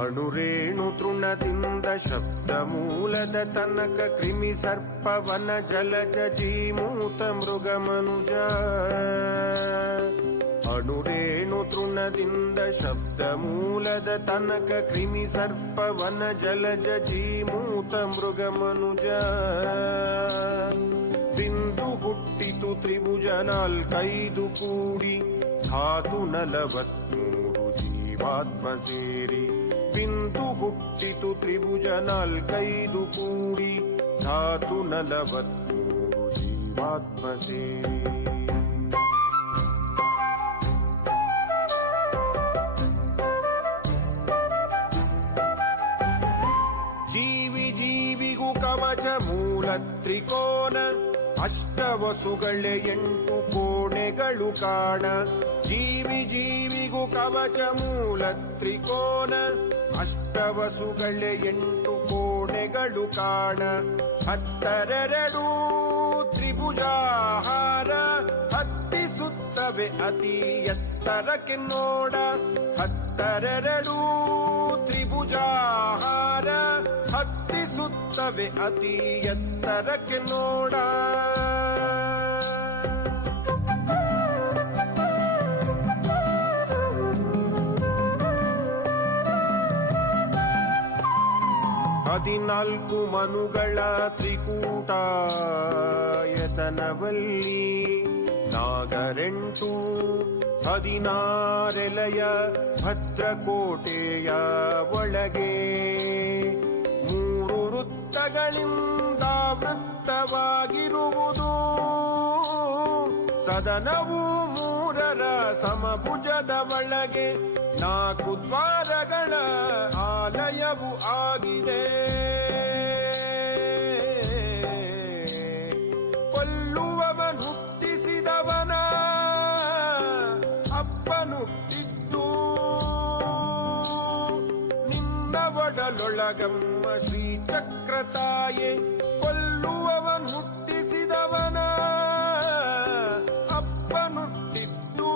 ಅಣುರೇಣು ತೃಣದಿಂದ ಶಬ್ದ ಮೂಲದ ತನಕ ಕ್ರಿಮಿ ಸರ್ಪವನ ಜಲಜ ಜೀಮೂತ ಮೃಗ ಮನುಜ. ಅಣುರೇಣು ತೃಣದಿಂದ ಶಬ್ದ ಮೂಲದ ತನಕ ಕ್ರಿಮಿ ಸರ್ಪವನ ಜಲಜ ಜೀಮೂತ ಮೃಗ ಮನುಜ. ಬಿಂದು ಹುಟ್ಟಿತು ತ್ರಿಭುಜ ನಾಲ್ಕೈದು ಕೂಡಿ ಧಾತು ನಲವತ್ತು ಜೀವಾತ್ಮ ಸೇರಿ. ಬಿಂದು ಹುಟ್ಟಿತು ತ್ರಿಭುಜ ನಾಲ್ಕೈದು ಕೂಡಿ ಧಾತು ನಲವತ್ಮೂರು ಜೀವಾತ್ಮ ಸೇರಿ ಜೀವಿ ಜೀವಿಗೂ ಕವಚ ಮೂಲ ತ್ರಿಕೋನ ಅಷ್ಟವಸುಗಳೇ ಎಂಟು ಕೋಣೆಗಳು ಕಾಣ. ಜೀವಿ ಜೀವಿಗೂ ಕವಚ ಮೂಲ ತ್ರಿಕೋನ. ಅಷ್ಟವಸುಗಳೇ ಎಂಟು ಕೋಣೆಗಳು ಕಾಣ. ಹತ್ತರೆರಡು ತ್ರಿಭುಜಾಹಾರ. ಹತ್ತಿಸುತ್ತವೆ ಅತಿ ಎತ್ತರಕ್ಕೆ ನೋಡ. ಹತ್ತರೆರಡು ತ್ರಿಭುಜಾಹಾರ ಹತ್ತಿಸುತ್ತವೆ ಅತಿ ಎತ್ತರಕ್ಕೆ ನೋಡ. ಹದಿನಾಲ್ಕು ಮನುಗಳ ತ್ರಿಕೂಟ ಯತನವಲ್ಲಿ ನಾಗರೆಂಟು ಹದಿನಾರೆಲೆಯ ಭದ್ರಕೋಟೆಯ ಒಳಗೆ. ಮೂರು ವೃತ್ತಗಳಿಂದ ವೃತ್ತವಾಗಿರುವುದು. ಸದನವು ಮೂರರ ಸಮಭುಜದ ಒಳಗೆ. ನಾಲ್ಕು ದ್ವಾರಗಳ ಆಲಯವು ಆಗಿದೆ. ಅಪ್ಪನುಟ್ಟಿದ್ದು ನಿನ್ನ ಒಡಲೊಳಗಮ್ಮ ಶ್ರೀಚಕ್ರತಾಯೆ ಕೊಲ್ಲುವವನ್ ಹುಟ್ಟಿಸಿದವನ. ಅಪ್ಪನುಟ್ಟಿದ್ದು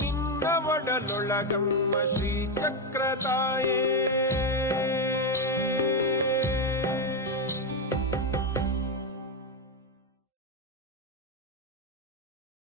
ನಿನ್ನ ಒಡಲೊಳಗಮ್ಮ ಶ್ರೀಚಕ್ರತಾಯೇ